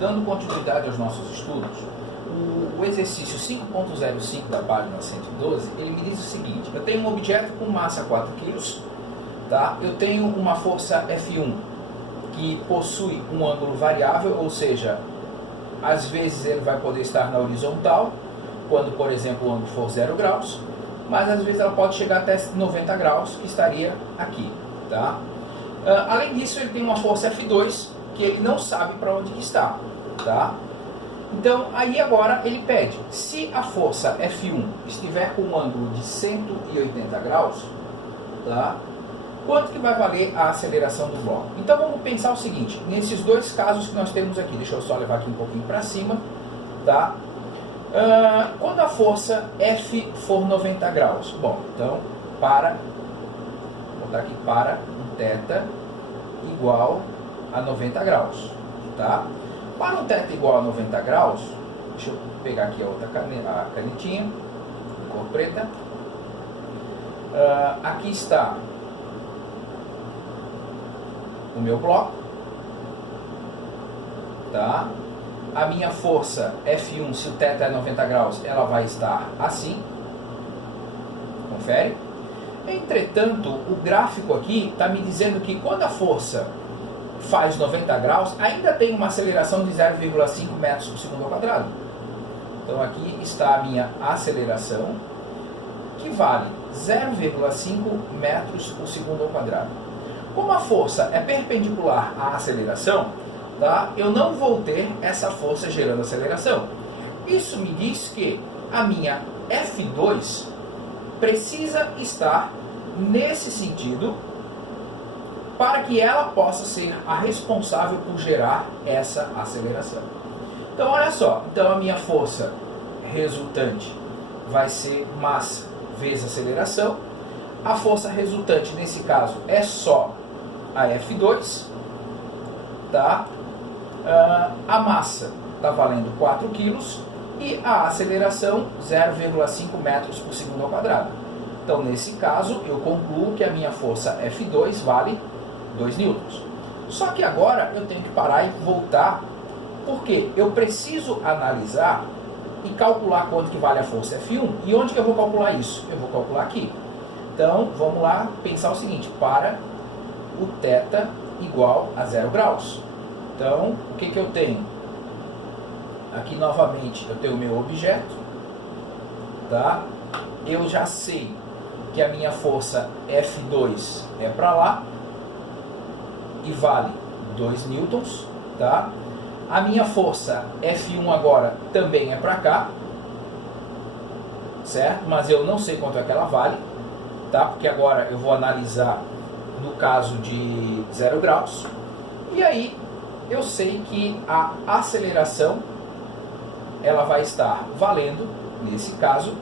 dando continuidade aos nossos estudos, o exercício 5.05 da página 112, ele me diz o seguinte: eu tenho um objeto com massa 4 kg, tá? Eu tenho uma força F1 que possui um ângulo variável, ou seja, às vezes ele vai poder estar na horizontal, quando, por exemplo, o ângulo for 0 graus, mas às vezes ela pode chegar até 90 graus, que estaria aqui, tá? Além disso, ele tem uma força F2, que ele não sabe para onde que está, tá? Então, aí agora ele pede, se a força F1 estiver com um ângulo de 180 graus, tá? Quanto que vai valer a aceleração do bloco? Então vamos pensar o seguinte, nesses dois casos que nós temos aqui, deixa eu só levar aqui um pouquinho para cima, tá? Quando a força F for 90 graus, bom, então vou botar aqui para um θ igual a 90 graus, tá? Para um θ igual a 90 graus, deixa eu pegar aqui a outra canetinha, de cor preta, aqui está o meu bloco, tá? A minha força F1, se o θ é 90 graus, ela vai estar assim, confere? Entretanto, o gráfico aqui está me dizendo que quando a força faz 90 graus, ainda tem uma aceleração de 0,5 metros por segundo ao quadrado. Então aqui está a minha aceleração, que vale 0,5 metros por segundo ao quadrado. Como a força é perpendicular à aceleração, tá? Eu não vou ter essa força gerando aceleração. Isso me diz que a minha F2 precisa estar nesse sentido para que ela possa ser a responsável por gerar essa aceleração. Então olha só, então a minha força resultante vai ser massa vezes aceleração. A força resultante nesse caso é só a F2, tá? A massa está valendo 4 kg e a aceleração 0,5 metros por segundo ao quadrado. Então, nesse caso, eu concluo que a minha força F2 vale 2 newtons. Só que agora eu tenho que parar e voltar, porque eu preciso analisar e calcular quanto que vale a força F1. E onde que eu vou calcular isso? Eu vou calcular aqui. Então, vamos lá pensar o seguinte, para o θ igual a 0 graus. Então, o que que eu tenho? Aqui, novamente, eu tenho o meu objeto, tá? Eu já sei que a minha força F2 é para lá e vale 2 newtons, tá? A minha força F1 agora também é para cá, certo? Mas eu não sei quanto é que ela vale, tá? Porque agora eu vou analisar no caso de 0 graus. E aí eu sei que a aceleração ela vai estar valendo, nesse caso,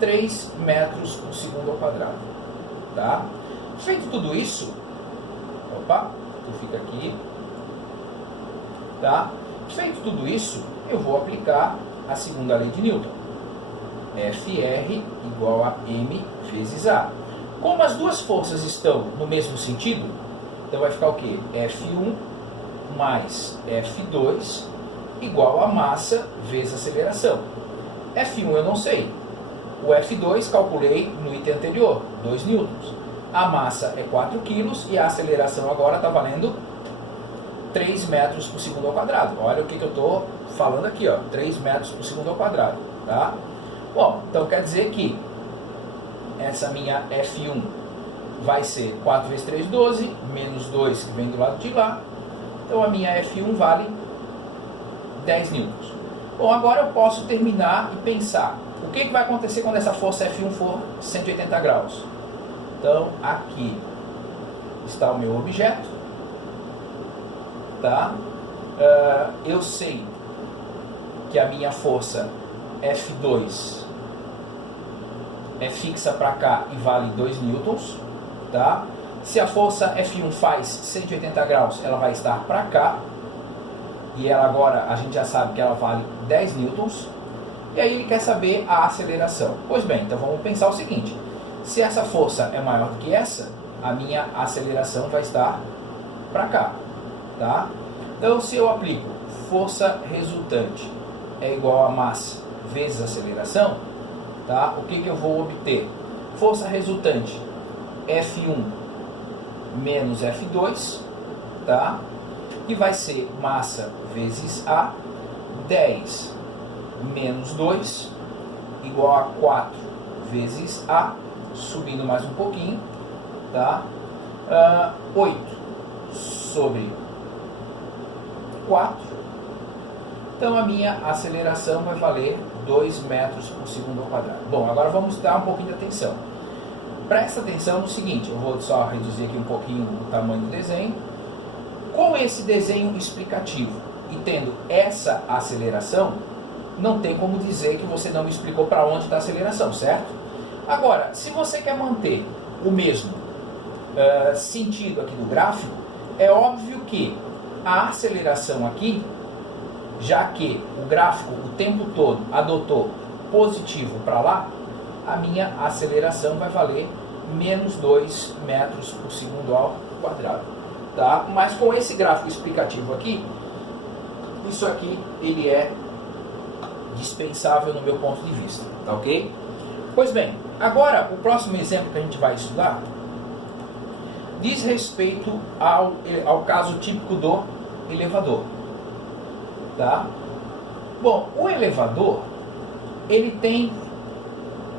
3 metros por segundo ao quadrado, tá? Feito tudo isso, opa, tu fica aqui, tá? Feito tudo isso, eu vou aplicar a segunda lei de Newton. Fr igual a m vezes A. Como as duas forças estão no mesmo sentido, então vai ficar o quê? F1 mais F2 igual a massa vezes aceleração. F1 eu não sei. O F2 calculei no item anterior, 2 newtons. A massa é 4 kg e a aceleração agora está valendo 3 metros por segundo ao quadrado. Olha o que eu estou falando aqui, ó, 3 metros por segundo ao quadrado. Tá? Bom, então quer dizer que essa minha F1 vai ser 4 vezes 3, 12, menos 2 que vem do lado de lá. Então a minha F1 vale 10 newtons. Bom, agora eu posso terminar e pensar o que vai acontecer quando essa força F1 for 180 graus. Então aqui está o meu objeto, tá? Eu sei que a minha força F2 é fixa para cá e vale 2 newtons, tá? Se a força F1 faz 180 graus, ela vai estar para cá. E ela agora, a gente já sabe que ela vale 10 newtons. E aí ele quer saber a aceleração. Pois bem, então vamos pensar o seguinte. Se essa força é maior do que essa, a minha aceleração vai estar para cá, tá? Então, se eu aplico força resultante é igual a massa vezes aceleração, tá? O que eu vou obter? Força resultante F1 menos F2, tá? E vai ser massa vezes A, 10 menos 2, igual a 4 vezes A, subindo mais um pouquinho, tá? 8 sobre 4. Então a minha aceleração vai valer 2 metros por segundo ao quadrado. Bom, agora vamos dar um pouquinho de atenção. Presta atenção no seguinte, eu vou só reduzir aqui um pouquinho o tamanho do desenho. Com esse desenho explicativo e tendo essa aceleração, não tem como dizer que você não me explicou para onde está a aceleração, certo? Agora, se você quer manter o mesmo sentido aqui do gráfico, é óbvio que a aceleração aqui, já que o gráfico o tempo todo adotou positivo para lá, a minha aceleração vai valer menos 2 metros por segundo ao quadrado. Tá? Mas com esse gráfico explicativo aqui, isso aqui ele é dispensável no meu ponto de vista. Tá ok? Pois bem, agora o próximo exemplo que a gente vai estudar diz respeito ao caso típico do elevador. Tá? Bom, o elevador ele tem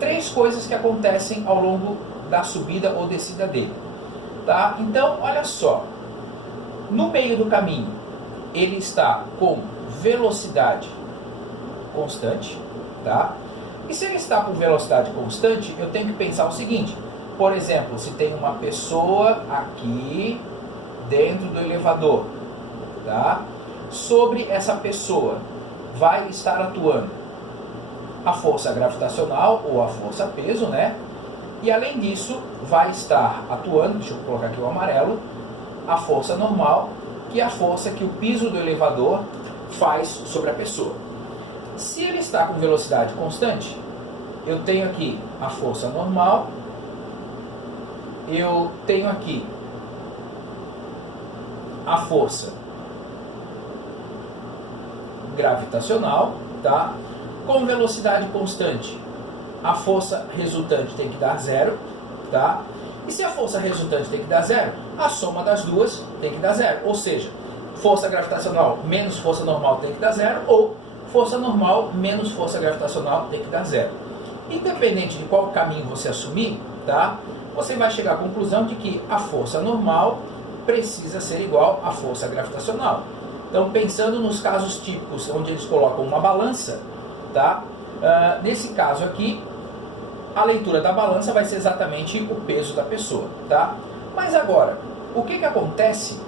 3 coisas que acontecem ao longo da subida ou descida dele. Tá? Então, olha só, no meio do caminho ele está com velocidade constante, tá? E se ele está com velocidade constante, eu tenho que pensar o seguinte, por exemplo, se tem uma pessoa aqui dentro do elevador, tá? Sobre essa pessoa vai estar atuando a força gravitacional ou a força peso, né? E além disso, vai estar atuando, deixa eu colocar aqui o amarelo, a força normal, que é a força que o piso do elevador faz sobre a pessoa. Se ele está com velocidade constante, eu tenho aqui a força normal, eu tenho aqui a força gravitacional, tá? Com velocidade constante, a força resultante tem que dar zero, tá? E se a força resultante tem que dar zero, a soma das duas tem que dar zero. Ou seja, força gravitacional menos força normal tem que dar zero, ou força normal menos força gravitacional tem que dar zero. Independente de qual caminho você assumir, tá? Você vai chegar à conclusão de que a força normal precisa ser igual à força gravitacional. Então, pensando nos casos típicos onde eles colocam uma balança, tá? Nesse caso aqui, a leitura da balança vai ser exatamente o peso da pessoa, tá? Mas agora, o que acontece,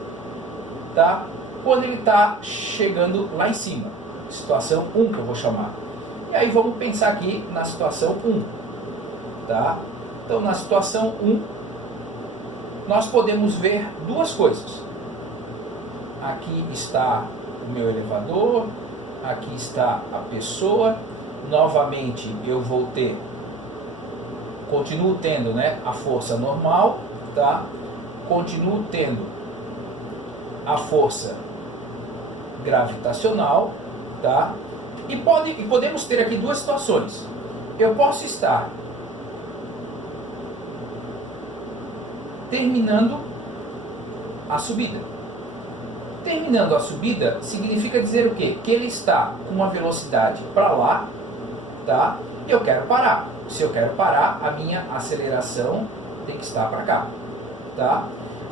tá? Quando ele está chegando lá em cima? Situação 1 que eu vou chamar. E aí vamos pensar aqui na situação 1, tá? Então, na situação 1, nós podemos ver duas coisas. Aqui está o meu elevador, aqui está a pessoa. Novamente, eu vou ter, continuo tendo, né, a força normal, tá? Continuo tendo a força gravitacional, tá? E podemos ter aqui duas situações. Eu posso estar terminando a subida. Terminando a subida significa dizer o quê? Que ele está com uma velocidade para lá, tá? E eu quero parar. Se eu quero parar, a minha aceleração tem que estar para cá, tá?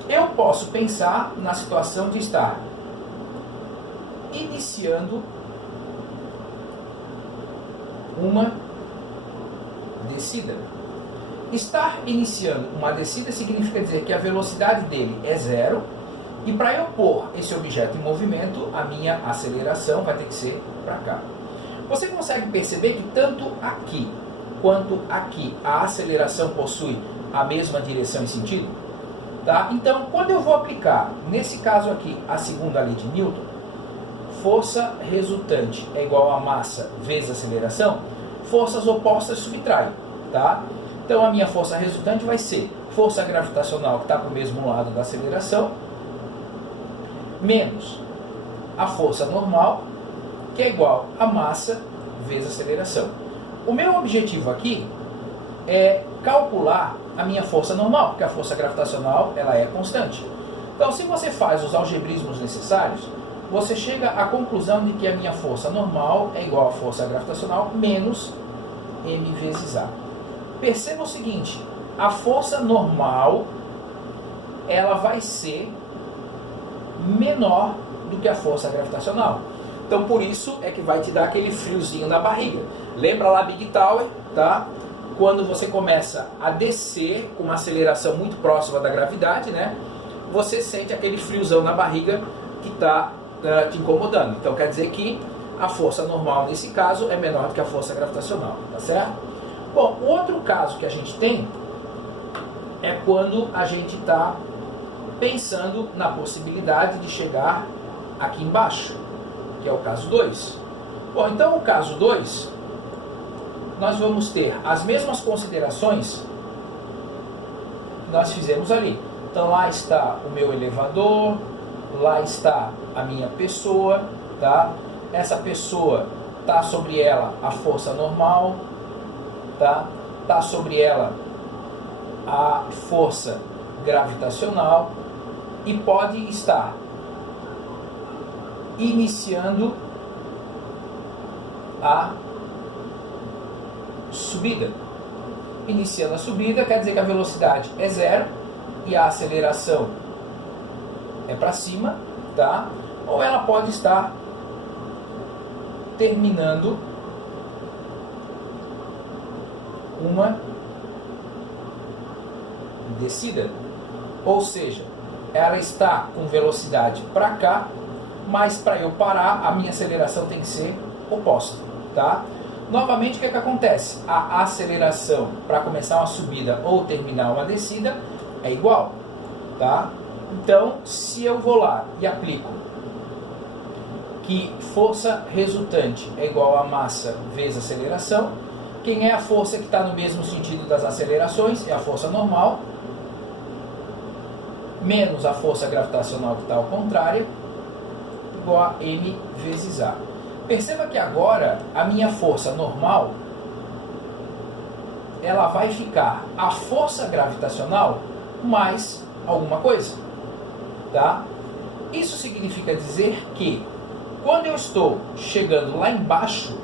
Eu posso pensar na situação de estar iniciando uma descida. Estar iniciando uma descida significa dizer que a velocidade dele é zero, e para eu pôr esse objeto em movimento, a minha aceleração vai ter que ser para cá. Você consegue perceber que tanto aqui quanto aqui a aceleração possui a mesma direção e sentido? Tá? Então, quando eu vou aplicar, nesse caso aqui, a segunda lei de Newton, força resultante é igual a massa vezes aceleração, forças opostas subtraem, tá? Então a minha força resultante vai ser força gravitacional, que está para o mesmo lado da aceleração, menos a força normal, que é igual a massa vezes aceleração. O meu objetivo aqui é calcular a minha força normal, porque a força gravitacional ela é constante. Então, se você faz os algebrismos necessários, você chega à conclusão de que a minha força normal é igual à força gravitacional menos m vezes a. Perceba o seguinte, a força normal ela vai ser menor do que a força gravitacional. Então, por isso é que vai te dar aquele friozinho na barriga. Lembra lá Big Tower, tá? Quando você começa a descer com uma aceleração muito próxima da gravidade, né? Você sente aquele friozão na barriga que está te incomodando. Então, quer dizer que a força normal, nesse caso, é menor do que a força gravitacional, tá certo? Bom, outro caso que a gente tem é quando a gente está pensando na possibilidade de chegar aqui embaixo, que é o caso 2. Bom, então o caso 2, nós vamos ter as mesmas considerações que nós fizemos ali. Então lá está o meu elevador, lá está a minha pessoa, tá? Essa pessoa está sobre ela a força normal, tá? Tá sobre ela a força gravitacional e pode estar iniciando a subida. Iniciando a subida quer dizer que a velocidade é zero e a aceleração é para cima, tá? Ou ela pode estar terminando uma descida. Ou seja, ela está com velocidade para cá, mas para eu parar, a minha aceleração tem que ser oposta, tá? Novamente, o que acontece? A aceleração para começar uma subida ou terminar uma descida é igual, tá? Então, se eu vou lá e aplico que força resultante é igual a massa vezes aceleração, quem é a força que está no mesmo sentido das acelerações? É a força normal, menos a força gravitacional que está ao contrário, igual a m vezes a. Perceba que agora a minha força normal ela vai ficar a força gravitacional mais alguma coisa, tá? Isso significa dizer que quando eu estou chegando lá embaixo,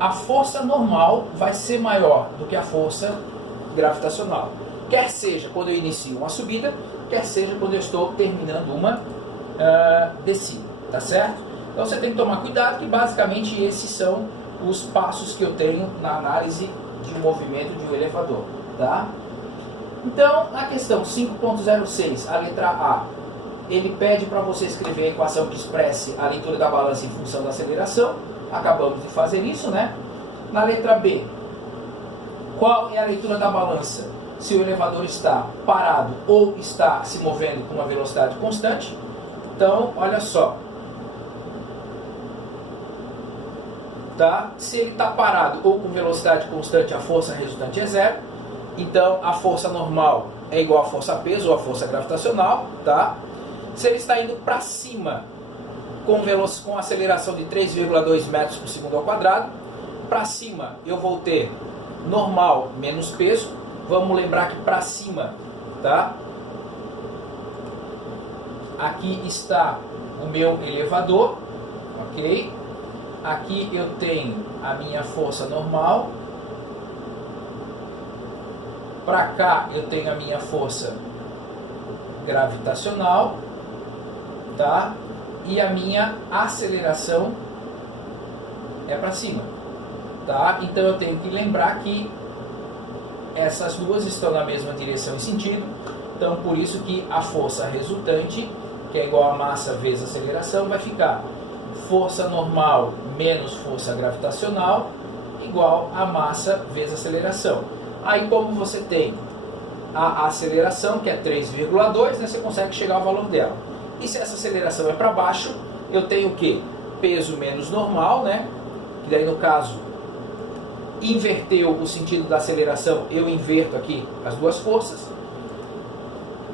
a força normal vai ser maior do que a força gravitacional. Quer seja quando eu inicio uma subida, quer seja quando eu estou terminando uma descida, tá certo? Então você tem que tomar cuidado que basicamente esses são os passos que eu tenho na análise de um movimento de um elevador, tá? Então, na questão 5.06, a letra A, ele pede para você escrever a equação que expresse a leitura da balança em função da aceleração. Acabamos de fazer isso, né? Na letra B, qual é a leitura da balança se o elevador está parado ou está se movendo com uma velocidade constante? Então, olha só. Tá? Se ele está parado ou com velocidade constante, a força resultante é zero. Então, a força normal é igual a força peso ou a força gravitacional. Tá? Se ele está indo para cima com aceleração de 3,2 metros por segundo ao quadrado, para cima eu vou ter normal menos peso. Vamos lembrar que para cima, tá? Aqui está o meu elevador, ok? Aqui eu tenho a minha força normal. Para cá eu tenho a minha força gravitacional, tá? E a minha aceleração é para cima, tá? Então eu tenho que lembrar que essas duas estão na mesma direção e sentido. Então por isso que a força resultante, que é igual a massa vezes aceleração, vai ficar força normal menos força gravitacional igual a massa vezes aceleração. Aí como você tem a aceleração, que é 3,2, né, você consegue chegar ao valor dela. E se essa aceleração é para baixo, eu tenho o quê? Peso menos normal, né? Que daí no caso, inverteu o sentido da aceleração, eu inverto aqui as duas forças,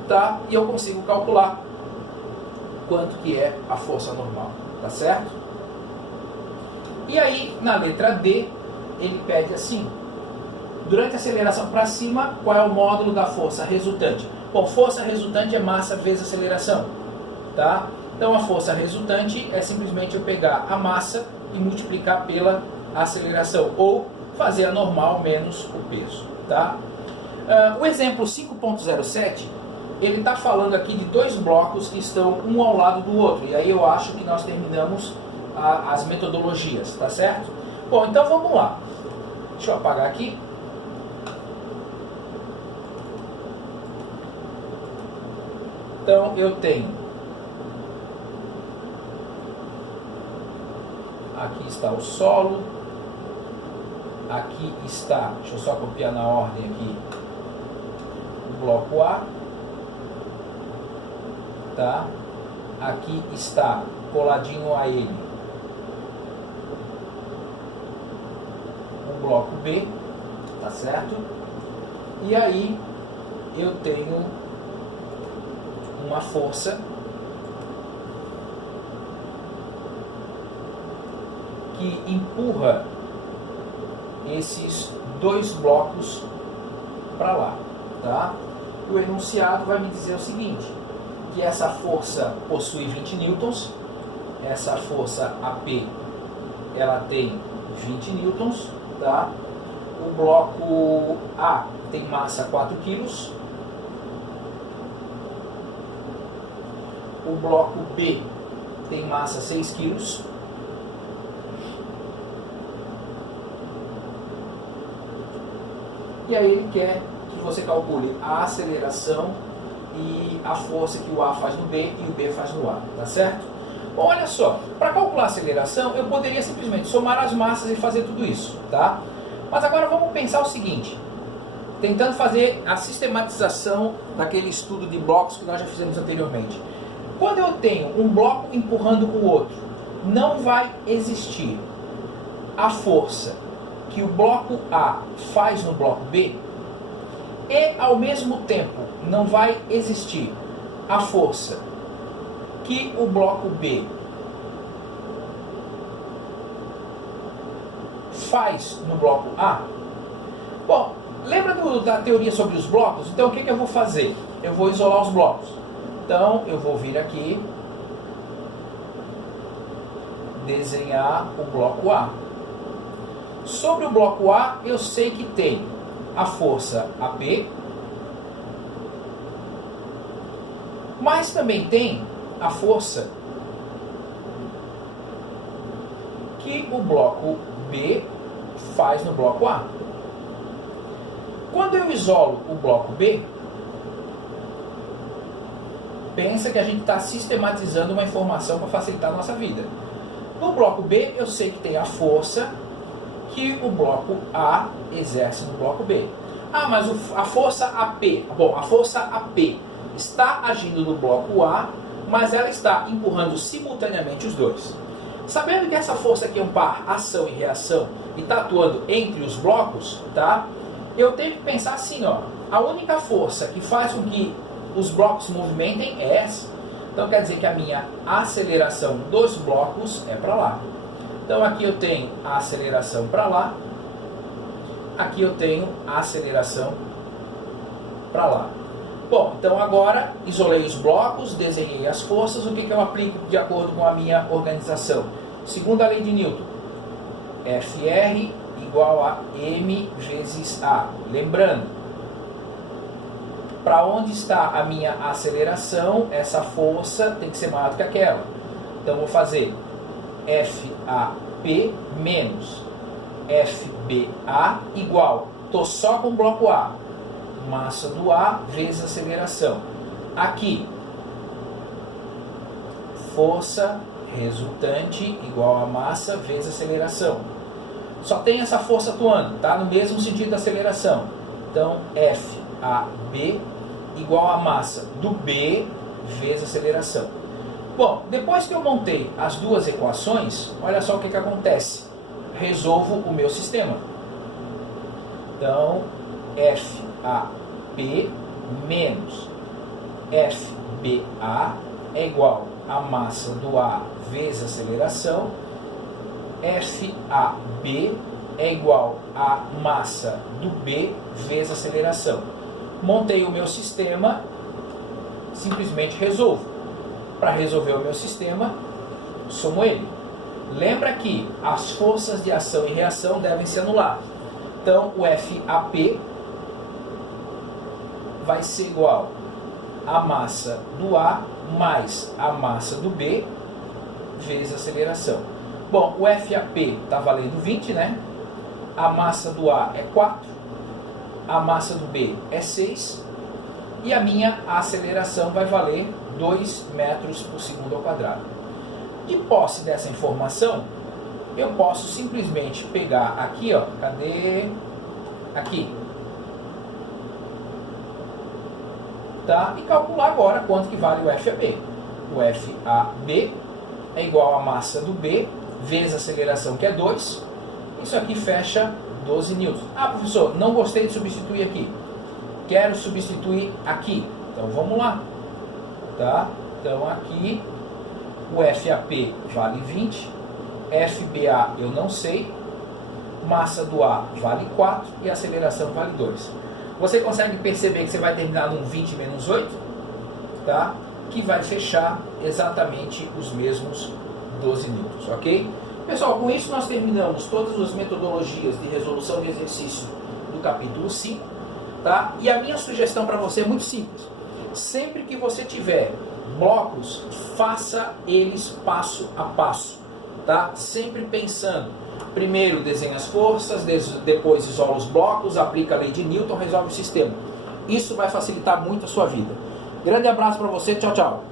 tá? E eu consigo calcular quanto que é a força normal. tá certo? E aí, na letra D, ele pede assim: durante a aceleração para cima, qual é o módulo da força resultante? Bom, força resultante é massa vezes aceleração, tá? Então a força resultante é simplesmente eu pegar a massa e multiplicar pela aceleração, ou fazer a normal menos o peso, tá? O exemplo 5.07, ele está falando aqui de dois blocos que estão um ao lado do outro, e aí eu acho que nós terminamos as metodologias, tá certo? Bom, então vamos lá. Deixa eu apagar aqui. Então eu tenho, aqui está o solo, aqui está, deixa eu só copiar na ordem aqui, o bloco A, tá? Aqui está coladinho a ele o bloco B, tá certo? E aí eu tenho uma força que empurra esses dois blocos para lá, tá? O enunciado vai me dizer o seguinte, que essa força possui 20 newtons, essa força AP ela tem 20 newtons, tá? O bloco A tem massa 4 kg, o bloco B tem massa 6 kg, e aí ele quer que você calcule a aceleração e a força que o A faz no B e o B faz no A, tá certo? Bom, olha só, para calcular a aceleração eu poderia simplesmente somar as massas e fazer tudo isso, tá? Mas agora vamos pensar o seguinte, tentando fazer a sistematização daquele estudo de blocos que nós já fizemos anteriormente. Quando eu tenho um bloco empurrando o outro, não vai existir a força que o bloco A faz no bloco B, e ao mesmo tempo não vai existir a força que o bloco B faz no bloco A. Bom, lembra da teoria sobre os blocos? Então o que eu vou fazer? Eu vou isolar os blocos. Então eu vou vir aqui, desenhar o bloco A. Sobre o bloco A, eu sei que tem a força AP, mas também tem a força que o bloco B faz no bloco A. Quando eu isolo o bloco B, pensa que a gente está sistematizando uma informação para facilitar a nossa vida. No bloco B, eu sei que tem a força que o bloco A exerce no bloco B. Ah, mas a força AP, bom, a força AP está agindo no bloco A, mas ela está empurrando simultaneamente os dois. Sabendo que essa força aqui é um par ação e reação e está atuando entre os blocos, tá? Eu tenho que pensar assim, ó, a única força que faz com que os blocos se movimentem é essa. Então quer dizer que a minha aceleração dos blocos é para lá. Então aqui eu tenho a aceleração para lá, aqui eu tenho a aceleração para lá. Bom, então agora isolei os blocos, desenhei as forças, o que eu aplico de acordo com a minha organização? Segundo a lei de Newton, Fr igual a m vezes A. Lembrando, para onde está a minha aceleração, essa força tem que ser maior do que aquela. Então vou fazer FAP menos FBA igual, estou só com o bloco A, massa do A vezes aceleração. Aqui, força resultante igual a massa vezes aceleração. Só tem essa força atuando, tá? No mesmo sentido da aceleração. Então, FAB igual a massa do B vezes aceleração. Bom, depois que eu montei as duas equações, olha só o que acontece. Resolvo o meu sistema. Então, FAP menos FBA é igual a massa do A vezes a aceleração, FAB é igual a massa do B vezes a aceleração. Montei o meu sistema, simplesmente resolvo. Para resolver o meu sistema, somo ele. Lembra que as forças de ação e reação devem se anular. Então, o FAP vai ser igual a massa do A mais a massa do B vezes a aceleração. Bom, o FAP está valendo 20, né? A massa do A é 4, a massa do B é 6 e a minha aceleração vai valer 2 metros por segundo ao quadrado. De posse dessa informação, eu posso simplesmente pegar aqui, ó, cadê? Aqui. Tá? E calcular agora quanto que vale o FAB. O FAB é igual a massa do B vezes a aceleração, que é 2. Isso aqui fecha 12 newtons. Ah, professor, não gostei de substituir aqui. Quero substituir aqui. Então vamos lá. Tá? Então aqui o FAP vale 20, FBA eu não sei, massa do A vale 4 e a aceleração vale 2. Você consegue perceber que você vai terminar num 20 menos 8? Tá? Que vai fechar exatamente os mesmos 12 newtons, ok? Pessoal, com isso nós terminamos todas as metodologias de resolução de exercício do capítulo 5, tá? E a minha sugestão para você é muito simples. Sempre que você tiver blocos, faça eles passo a passo, tá? Sempre pensando, primeiro desenha as forças, depois isola os blocos, aplica a lei de Newton, resolve o sistema. Isso vai facilitar muito a sua vida. Grande abraço para você, tchau, tchau.